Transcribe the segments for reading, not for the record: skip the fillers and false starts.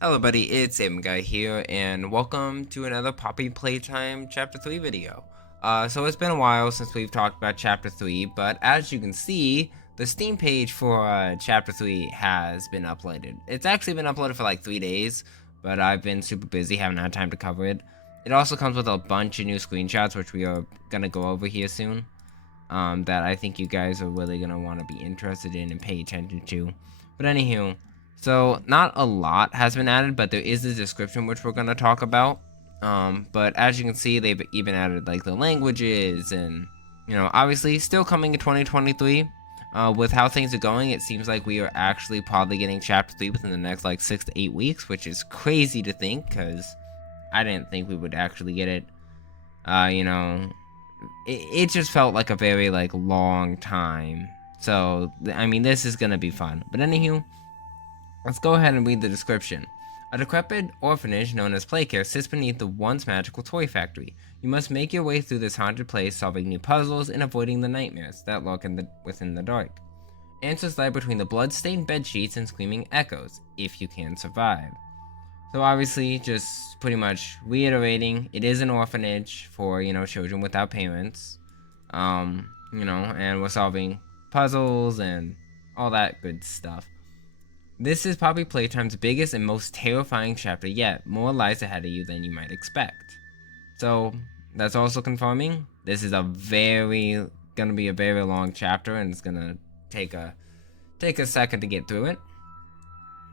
Hello buddy, it's Guy here, and welcome to another Poppy Playtime Chapter 3 video. So it's been a while since we've talked about Chapter 3, but as you can see, the Steam page for Chapter 3 has been uploaded. It's actually been uploaded for like 3 days, but I've been super busy, haven't had time to cover it. It also comes with a bunch of new screenshots, which we are gonna go over here soon, that I think you guys are really gonna want to be interested in and pay attention to. But anywho, so not a lot has been added, but there is a description which we're gonna talk about. But as you can see, they've even added like the languages and obviously still coming in 2023. With how things are going, it seems like we are actually probably getting Chapter 3 within the next like 6 to 8 weeks, which is crazy to think because I didn't think we would actually get it. Uh, you know, it just felt like a very like long time. So I mean, this is gonna be fun. But anywho, let's go ahead and read the description. A decrepit orphanage known as Playcare sits beneath the once magical toy factory. You must make your way through this haunted place, solving new puzzles and avoiding the nightmares that lurk within the dark. Answers lie between the blood-stained bed sheets and screaming echoes, if you can survive. So obviously, just pretty much reiterating, it is an orphanage for children without parents. And we're solving puzzles and all that good stuff. This is Poppy Playtime's biggest and most terrifying chapter yet. More lies ahead of you than you might expect. So that's also confirming this is gonna be a very long chapter, and it's gonna take a second to get through it.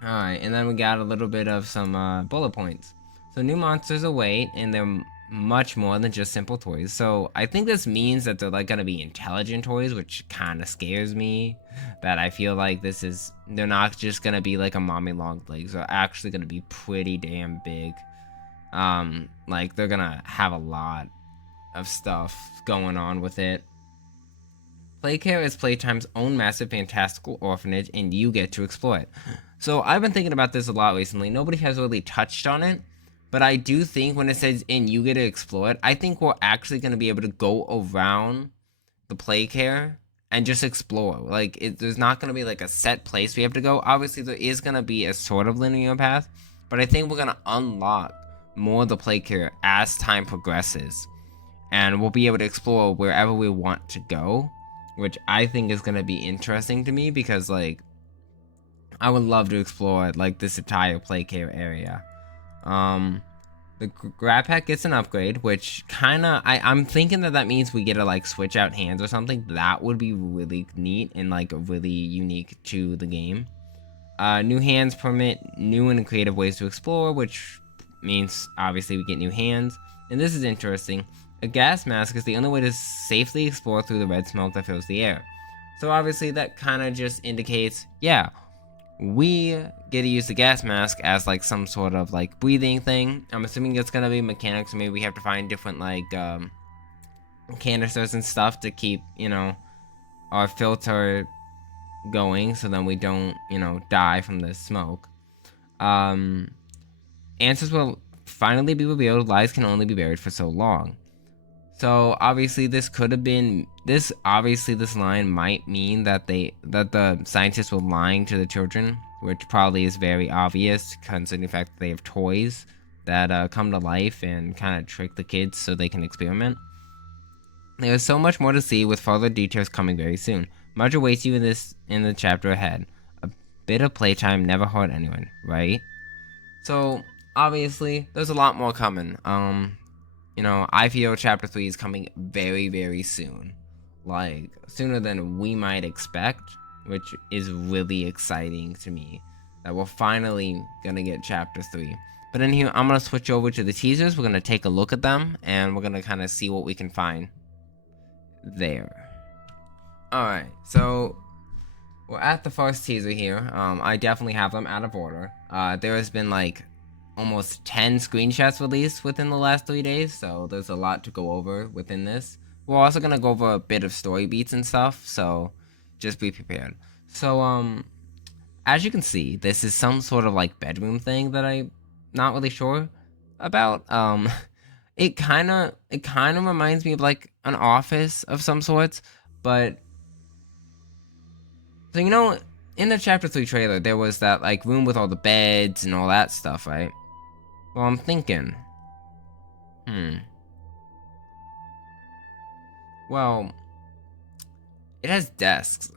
Alright, and then we got a little bit of some bullet points. So new monsters await, and they're much more than just simple toys. So I think this means that they're like gonna be intelligent toys, which kind of scares me. That I feel like they're not just gonna be like a mommy long legs. They're actually gonna be pretty damn big. Like they're gonna have a lot of stuff going on with it. Playcare is Playtime's own massive fantastical orphanage, and you get to explore it. So I've been thinking about this a lot recently. Nobody has really touched on it, but I do think when it says "and you get to explore it," I think we're actually going to be able to go around the Playcare and just explore. Like there's not going to be like a set place we have to go. Obviously, there is going to be a sort of linear path, but I think we're going to unlock more of the Playcare as time progresses, and we'll be able to explore wherever we want to go, which I think is going to be interesting to me because like I would love to explore like this entire Playcare area. The grab pack gets an upgrade, which I'm thinking that means we get to like switch out hands or something. That would be really neat and like really unique to the game. New hands permit new and creative ways to explore, which means obviously we get new hands. And this is interesting. A gas mask is the only way to safely explore through the red smoke that fills the air. So obviously that kind of just indicates, yeah, we get to use the gas mask as like some sort of like breathing thing. I'm assuming it's gonna be mechanics. Maybe we have to find different like canisters and stuff to keep our filter going, so then we don't die from the smoke. Answers will finally be revealed. Lies can only be buried for so long. So obviously this could have been this. Obviously this line might mean that the scientists were lying to the children, which probably is very obvious considering the fact that they have toys that come to life and kind of trick the kids so they can experiment. There is so much more to see, with further details coming very soon. Much awaits you in the chapter ahead. A bit of playtime never hurt anyone, right? So obviously there's a lot more coming. I feel Chapter 3 is coming very, very soon. Like, sooner than we might expect, which is really exciting to me. That we're finally gonna get Chapter 3. But in here, I'm gonna switch over to the teasers. We're gonna take a look at them, and we're gonna kind of see what we can find there. Alright, so we're at the first teaser here. I definitely have them out of order. There has been like almost 10 screenshots released within the last 3 days, so there's a lot to go over within this. We're also gonna go over a bit of story beats and stuff, so just be prepared. So as you can see, this is some sort of like bedroom thing that I'm not really sure about. It kind of reminds me of like an office of some sorts, but so in the Chapter 3 trailer, there was that, like, room with all the beds and all that stuff, right? Well, I'm thinking, well, it has desks.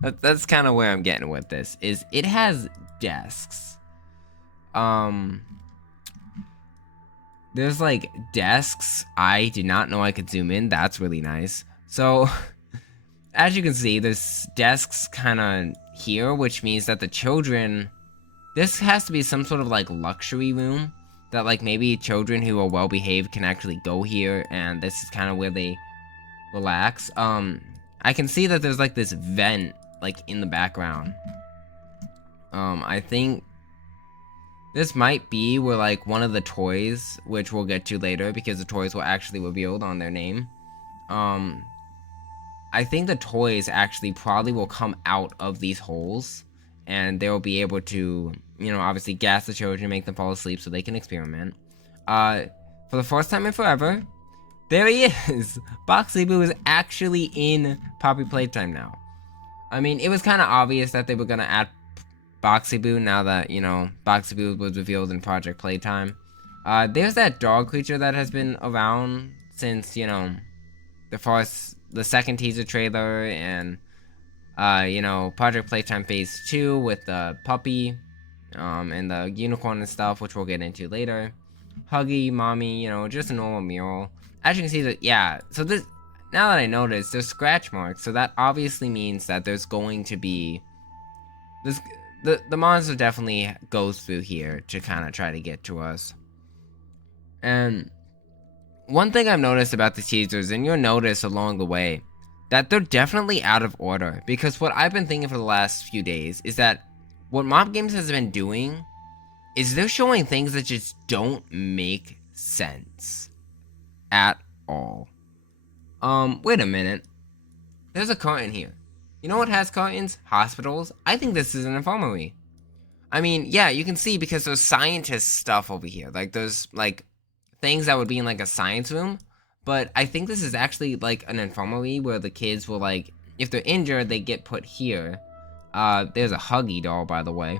That's kind of where I'm getting with this, is it has desks. There's, like, desks. I did not know I could zoom in. That's really nice. So, as you can see, there's desks kind of here, which means that the children... This has to be some sort of, like, luxury room that, like, maybe children who are well-behaved can actually go here, and this is kind of where they relax. I can see that there's, like, this vent, like, in the background. I think this might be where, like, one of the toys, which we'll get to later, because the toys were actually revealed on their name. I think the toys actually probably will come out of these holes, and they'll be able to, you know, obviously gas the children, make them fall asleep so they can experiment. For the first time in forever, there he is! Boxy Boo is actually in Poppy Playtime now. I mean, it was kind of obvious that they were gonna add Boxy Boo now that, you know, Boxy Boo was revealed in Project Playtime. There's that dog creature that has been around since, you know, the second teaser trailer, and, you know, Project Playtime Phase 2 with the puppy, and the unicorn and stuff, which we'll get into later. Huggy, Mommy, you know, just a normal mural. As you can see, that, yeah, so this, now that I noticed, there's scratch marks, so that obviously means that there's going to be, this, the monster definitely goes through here to kind of try to get to us. And one thing I've noticed about the teasers, and you'll notice along the way, that they're definitely out of order, because what I've been thinking for the last few days is that what Mob Games has been doing is they're showing things that just don't make sense at all. Wait a minute. There's a curtain here. You know what has curtains? Hospitals. I think this is an infirmary. I mean, yeah, you can see because there's scientist stuff over here. Like, there's, like, things that would be in, like, a science room. But I think this is actually, like, an infirmary where the kids will, like, if they're injured, they get put here. There's a Huggy doll, by the way.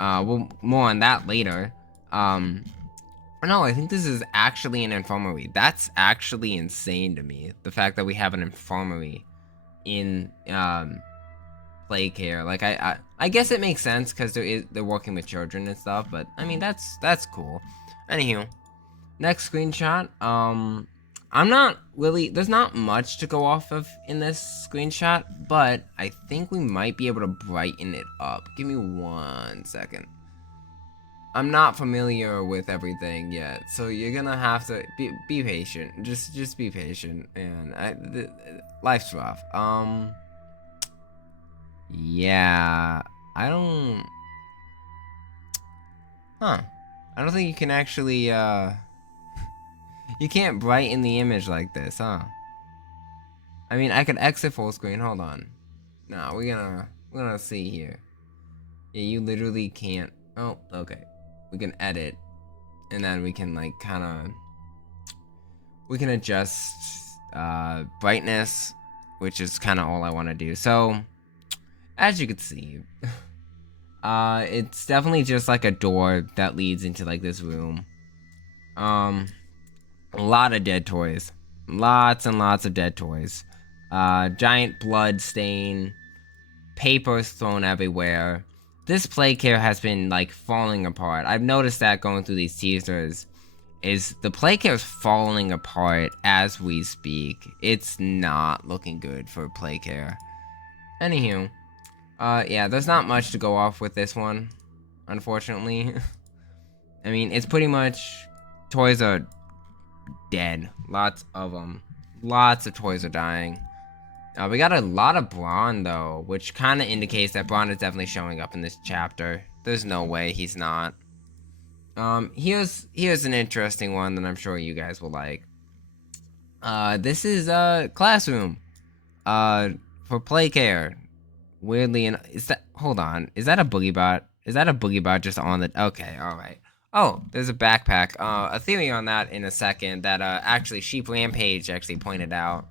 We'll more on that later. No, I think this is actually an infirmary. That's actually insane to me. The fact that we have an infirmary in, play care. Like, I guess it makes sense because they're working with children and stuff, but, I mean, that's cool. Anywho, next screenshot, I'm not really, there's not much to go off of in this screenshot, but I think we might be able to brighten it up. Give me 1 second. I'm not familiar with everything yet, so you're gonna have to be patient. Just be patient, and life's rough. Yeah, I don't think you can actually, you can't brighten the image like this, huh? I mean, I could exit full screen, hold on. No, we're gonna see here. Yeah, you literally can't, oh, okay. We can edit, and then we can, like, we can adjust, brightness, which is kind of all I want to do. So, as you can see, it's definitely just like a door that leads into, like, this room. A lot of dead toys. Lots and lots of dead toys. Giant blood stain. Papers thrown everywhere. This play care has been, like, falling apart. I've noticed that going through these teasers. Is the play care is falling apart as we speak. It's not looking good for play care. Anywho. Yeah, there's not much to go off with this one, unfortunately. I mean, it's pretty much, toys are dead. Lots of them. Lots of toys are dying. We got a lot of Braun, though, which kind of indicates that Braun is definitely showing up in this chapter. There's no way he's not. Here's an interesting one that I'm sure you guys will like. This is a classroom. For play care. Weirdly, hold on, is that a boogie bot? Is that a boogie bot just on the, okay, alright. Oh, there's a backpack. A theory on that in a second that, actually Sheep Rampage actually pointed out.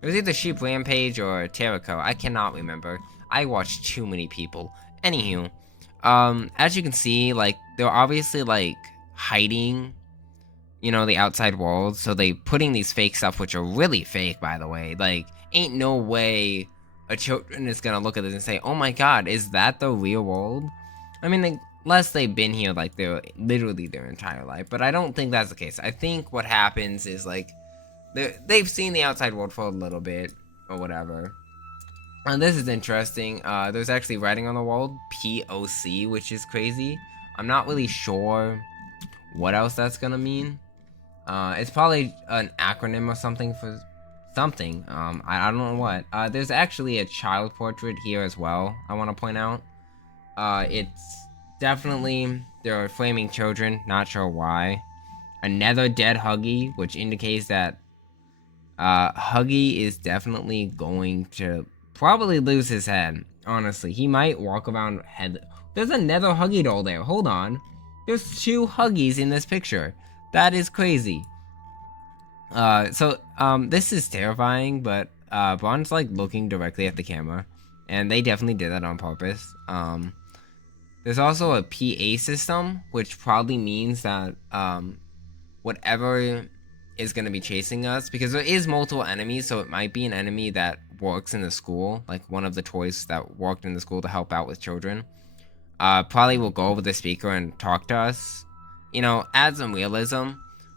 It was either Sheep Rampage or Terrico, I cannot remember. I watch too many people. Anywho, as you can see, like, they're obviously, like, hiding, you know, the outside world. So they putting these fake stuff, which are really fake, by the way. Like, ain't no way a children is gonna look at this and say, oh my god, is that the real world? I mean, unless they've been here, like, they're literally their entire life. But I don't think that's the case. I think what happens is, like, they've seen the outside world for a little bit, or whatever. And this is interesting. There's actually writing on the wall, POC, which is crazy. I'm not really sure what else that's gonna mean. It's probably an acronym or something for something. I don't know what. There's actually a child portrait here as well, I want to point out. It's definitely, there are flaming children, not sure why. Another dead Huggy, which indicates that Huggy is definitely going to probably lose his head. Honestly, he might walk around head. There's another Huggy doll there. Hold on. There's 2 Huggies in this picture. That is crazy. This is terrifying, but Bron's like looking directly at the camera, and they definitely did that on purpose. There's also a PA system, which probably means that whatever is going to be chasing us, because there is multiple enemies, so it might be an enemy that works in the school, like one of the toys that worked in the school to help out with children. Probably will go over the speaker and talk to us, you know, add some realism,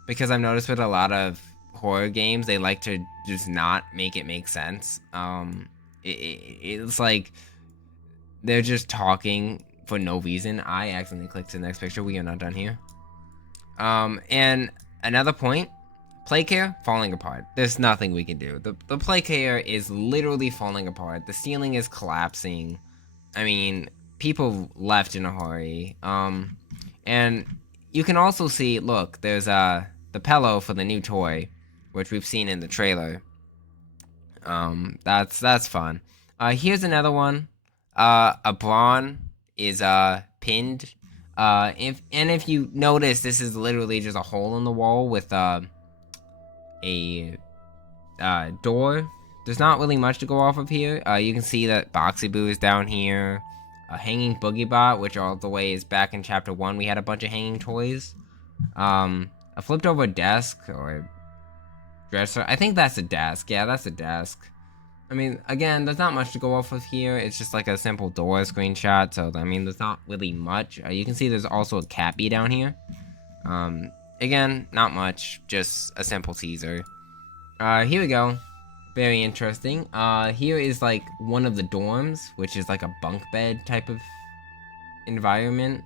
because I've noticed with a lot of horror games, they like to just not make it make sense. It's like they're just talking for no reason. I accidentally clicked to the next picture. We are not done here. And another point, play care falling apart. There's nothing we can do. The play care is literally falling apart. The ceiling is collapsing. I mean, people left in a hurry. And you can also see, look, there's the pillow for the new toy, which we've seen in the trailer. That's fun. Here's another one. A Brawn is pinned. If you notice, this is literally just a hole in the wall with a door. There's not really much to go off of here. You can see that Boxy Boo is down here. A hanging Boogie Bot, which all the way is back in chapter 1. We had a bunch of hanging toys. A flipped over desk or dresser. I think that's a desk. Yeah, that's a desk. I mean, again, there's not much to go off of here. It's just like a simple door screenshot. So, I mean, there's not really much. You can see there's also a Cappy down here. Again, not much. Just a simple teaser. Here we go. Very interesting. Here is like one of the dorms, which is like a bunk bed type of environment.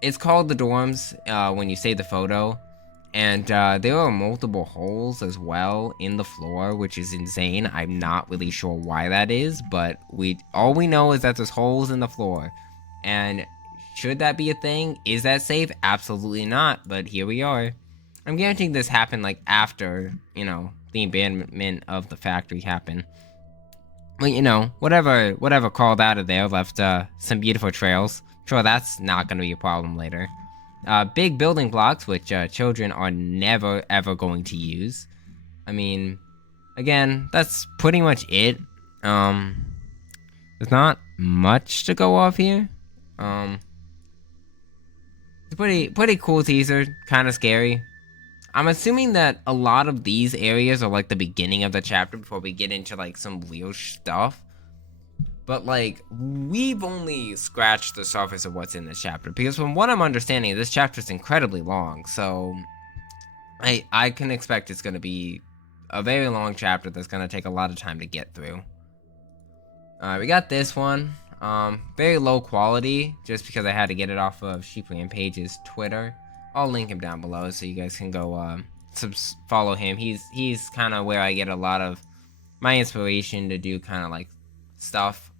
It's called the dorms when you save the photo. And there are multiple holes as well in the floor, which is insane. I'm not really sure why that is, but all we know is that there's holes in the floor. And should that be a thing? Is that safe? Absolutely not, but here we are. I'm guaranteeing this happened like after, you know, the abandonment of the factory happened. But you know, whatever crawled out of there left some beautiful trails. Sure, that's not gonna be a problem later. Big building blocks, which children are never ever going to use. I mean, again, that's pretty much it. There's not much to go off here. It's pretty cool teaser, kind of scary. I'm assuming that a lot of these areas are like the beginning of the chapter before we get into like some real stuff. But like, we've only scratched the surface of what's in this chapter, because from what I'm understanding, this chapter is incredibly long, so I can expect it's going to be a very long chapter that's going to take a lot of time to get through. We got this one. Very low quality, just because I had to get it off of Sheep Rampage's Twitter. I'll link him down below so you guys can go follow him. He's kind of where I get a lot of my inspiration to do kind of like stuff.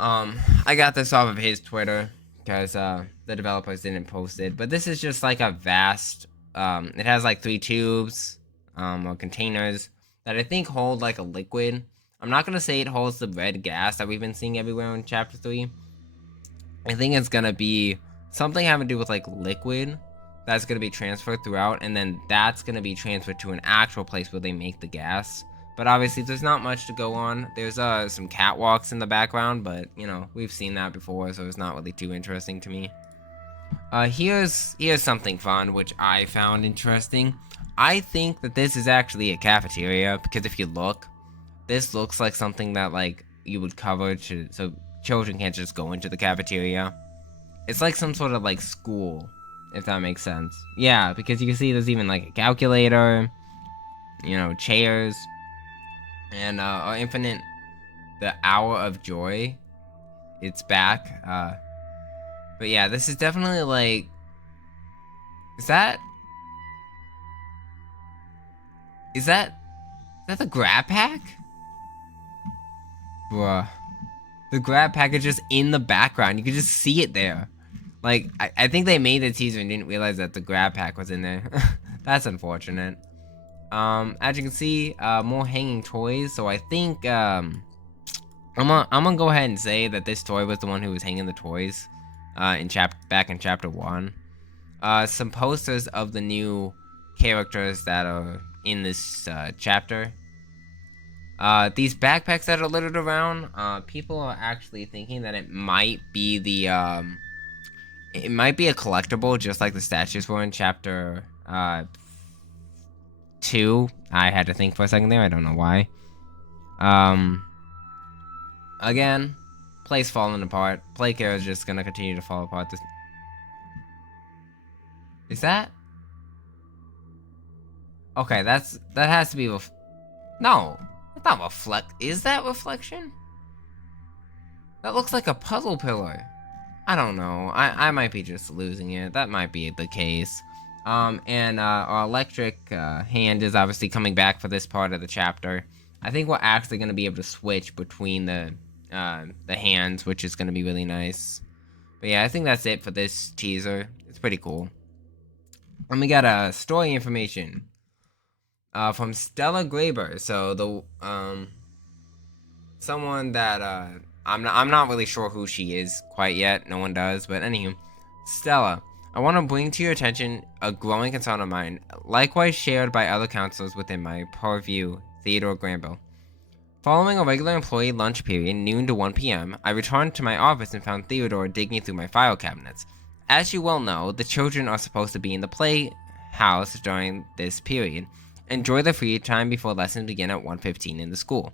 I got this off of his Twitter because the developers didn't post it. But this is just like a vast. It has like 3 tubes or containers that I think hold like a liquid. I'm not gonna say it holds the red gas that we've been seeing everywhere in chapter 3. I think it's gonna be something having to do with like liquid that's gonna be transferred throughout, and then that's gonna be transferred to an actual place where they make the gas. But obviously, there's not much to go on. There's some catwalks in the background, but you know, we've seen that before, so it's not really too interesting to me. Here's something fun, which I found interesting. I think that this is actually a cafeteria, because if you look, this looks like something that like you would cover so children can't just go into the cafeteria. It's like some sort of like school, if that makes sense. Yeah, because you can see there's even like a calculator, you know, chairs, and our infinite, the hour of joy, it's back. But yeah, this is definitely like, is that is that the grab pack? Bruh. The grab pack is just in the background. You can just see it there. Like, I think they made the teaser and didn't realize that the grab pack was in there. That's unfortunate. As you can see, more hanging toys. So I think, I'm gonna go ahead and say that this toy was the one who was hanging the toys, back in chapter 1. Some posters of the new characters that are in this, chapter. These backpacks that are littered around, people are actually thinking that it might be it might be a collectible, just like the statues were in chapter, 2. I had to think for a second there, I don't know why. Again, place falling apart. Playcare is just gonna continue to fall apart. Is that? Okay, that has to be no, that's not is that reflection? That looks like a puzzle pillar. I don't know. I might be just losing it. That might be the case. And our electric hand is obviously coming back for this part of the chapter. I think we're actually going to be able to switch between the hands, which is going to be really nice. But yeah, I think that's it for this teaser. It's pretty cool. And we got story information from Stella Graber. So the someone that I'm not really sure who she is quite yet. No one does. But anywho, Stella, I want to bring to your attention a growing concern of mine, likewise shared by other counselors within my purview, Theodore Granville. Following a regular employee lunch period, noon to 1 p.m., I returned to my office and found Theodore digging through my file cabinets. As you well know, the children are supposed to be in the playhouse during this period. Enjoy the free time before lessons begin at 1:15 in the school.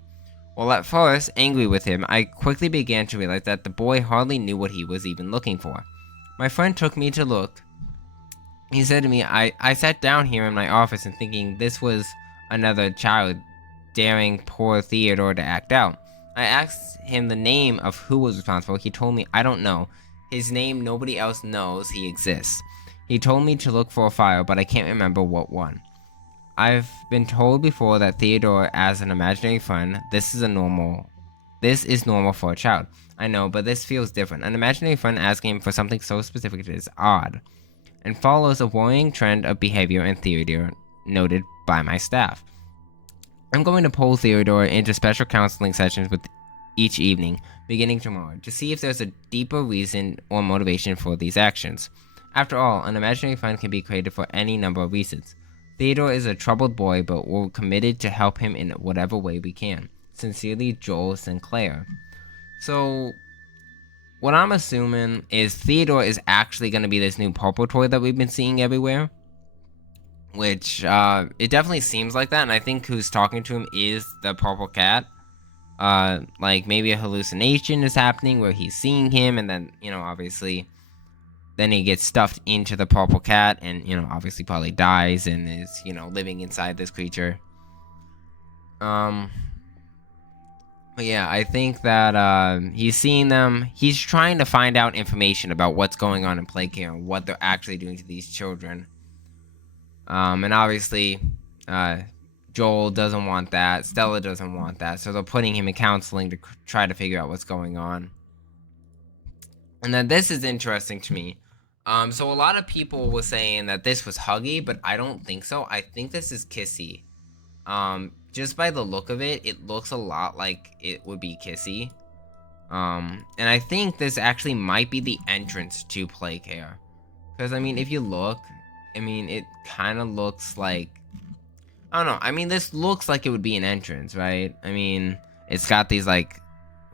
While at first angry with him, I quickly began to realize that the boy hardly knew what he was even looking for. My friend took me to look. He said to me, I sat down here in my office and thinking this was another child daring poor Theodore to act out. I asked him the name of who was responsible. He told me, I don't know. His name, nobody else knows he exists. He told me to look for a file, but I can't remember what one. I've been told before that Theodore as an imaginary friend, this is normal for a child. I know, but this feels different. An imaginary friend asking him for something so specific is odd, and follows a worrying trend of behavior and Theodore noted by my staff. I'm going to pull Theodore into special counseling sessions with each evening, beginning tomorrow, to see if there's a deeper reason or motivation for these actions. After all, an imaginary friend can be created for any number of reasons. Theodore is a troubled boy, but we're committed to help him in whatever way we can. Sincerely, Joel Sinclair. So, what I'm assuming is Theodore is actually going to be this new purple toy that we've been seeing everywhere. Which, it definitely seems like that, and I think who's talking to him is the purple cat. Like, maybe a hallucination is happening where he's seeing him, and then, you know, obviously, then he gets stuffed into the purple cat, and, you know, obviously probably dies and is, you know, living inside this creature. But yeah, I think that, he's seeing them. He's trying to find out information about what's going on in Playcare and what they're actually doing to these children. And obviously, Joel doesn't want that. Stella doesn't want that. So they're putting him in counseling to try to figure out what's going on. And then this is interesting to me. So a lot of people were saying that this was Huggy, but I don't think so. I think this is Kissy. Just by the look of it, it looks a lot like it would be Kissy. And I think this actually might be the entrance to Playcare. Because, I mean, if you look, I mean, it kind of looks like... I don't know. I mean, this looks like it would be an entrance, right? I mean, it's got these like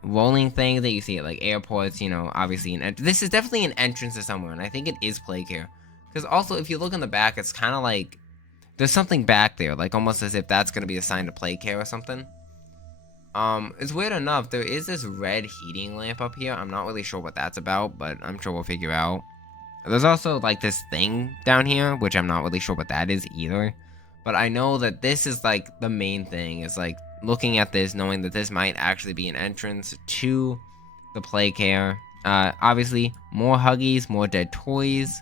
rolling things that you see at like airports. You know, obviously this is definitely an entrance to somewhere, and I think it is Plague here. Because also, if you look in the back, it's kind of like there's something back there, like almost as if that's gonna be a sign to Plague here or something. It's weird enough. There is this red heating lamp up here. I'm not really sure what that's about, but I'm sure we'll figure out. There's also like this thing down here, which I'm not really sure what that is either. But I know that this is like the main thing, is like looking at this, knowing that this might actually be an entrance to the play care. Obviously, more Huggies, more dead toys.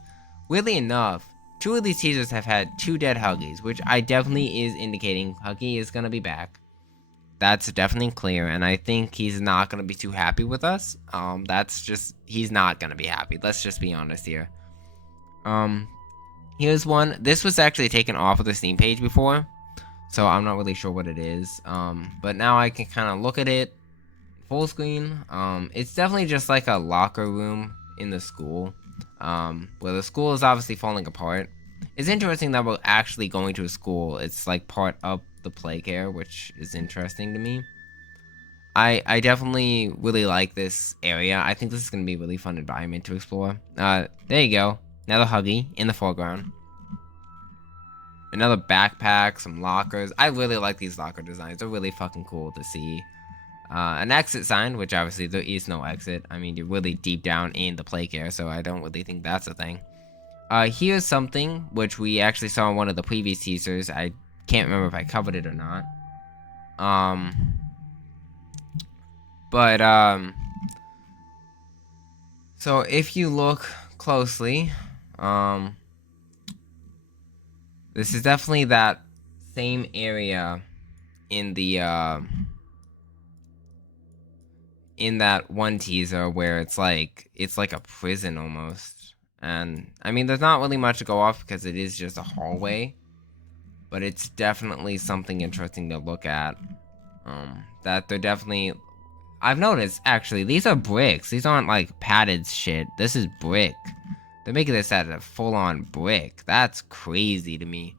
Weirdly enough, two of these teasers have had two dead Huggies, which I definitely is indicating Huggy is gonna be back. That's definitely clear, and I think he's not gonna be too happy with us. He's not gonna be happy. Let's just be honest here. Here's one. This was actually taken off of the Steam page before, so I'm not really sure what it is. But now I can kind of look at it full screen. It's definitely just like a locker room in the school, where the school is obviously falling apart. It's interesting that we're actually going to a school. It's like part of the play care, which is interesting to me. I definitely really like this area. I think this is going to be a really fun environment to explore. There you go. Another Huggy in the foreground. Another backpack, some lockers. I really like these locker designs. They're really fucking cool to see. An exit sign, which obviously there is no exit. I mean, you're really deep down in the play care, so I don't really think that's a thing. Here's something which we actually saw in one of the previous teasers. I can't remember if I covered it or not. So if you look closely, this is definitely that same area in the, in that one teaser where it's like a prison almost. And I mean, there's not really much to go off because it is just a hallway, but it's definitely something interesting to look at. That they're definitely, I've noticed actually, these are bricks. These aren't like padded shit. This is brick. They're making this out of full-on brick. That's crazy to me.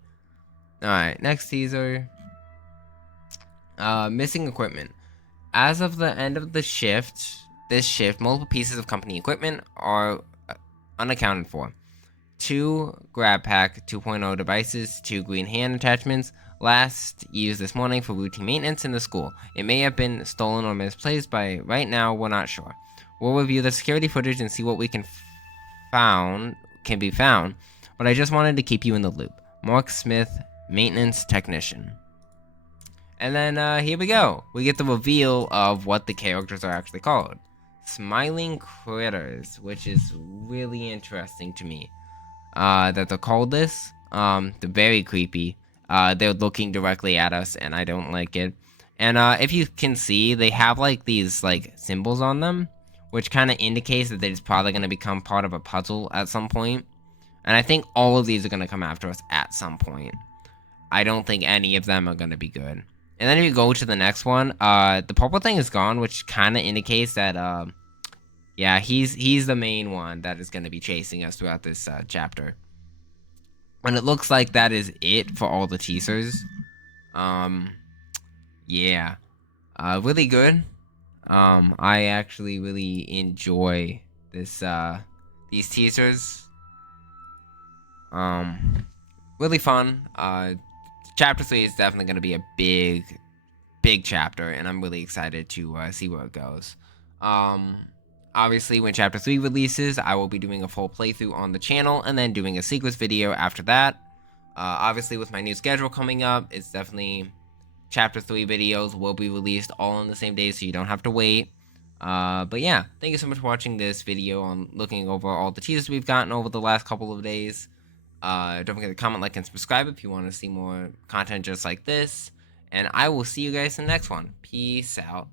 Alright, next teaser. Missing equipment. As of the end of this shift, multiple pieces of company equipment are unaccounted for. 2 grab pack 2.0 devices, 2 green hand attachments, last used this morning for routine maintenance in the school. It may have been stolen or misplaced, by right now we're not sure. We'll review the security footage and see what we can be found, but I just wanted to keep you in the loop. Mark Smith, maintenance technician. And then here we go. We get the reveal of what the characters are actually called. Smiling Critters, which is really interesting to me. That they're called this. They're very creepy. They're looking directly at us, and I don't like it. And if you can see, they have like these like symbols on them, which kind of indicates that it's probably going to become part of a puzzle at some point. And I think all of these are going to come after us at some point. I don't think any of them are going to be good. And then if you go to the next one, the purple thing is gone, which kind of indicates that, yeah, he's the main one that is going to be chasing us throughout this chapter. And it looks like that is it for all the teasers. Yeah, really good. I actually really enjoy this these teasers. Really fun. Chapter 3 is definitely going to be a big chapter, and I'm really excited to see where it goes. Obviously, when Chapter 3 releases, I will be doing a full playthrough on the channel, and then doing a sequence video after that. Obviously, with my new schedule coming up, it's definitely Chapter 3 videos will be released all on the same day, so you don't have to wait. But yeah, thank you so much for watching this video on looking over all the teasers we've gotten over the last couple of days. Don't forget to comment, like, and subscribe if you want to see more content just like this. And I will see you guys in the next one. Peace out.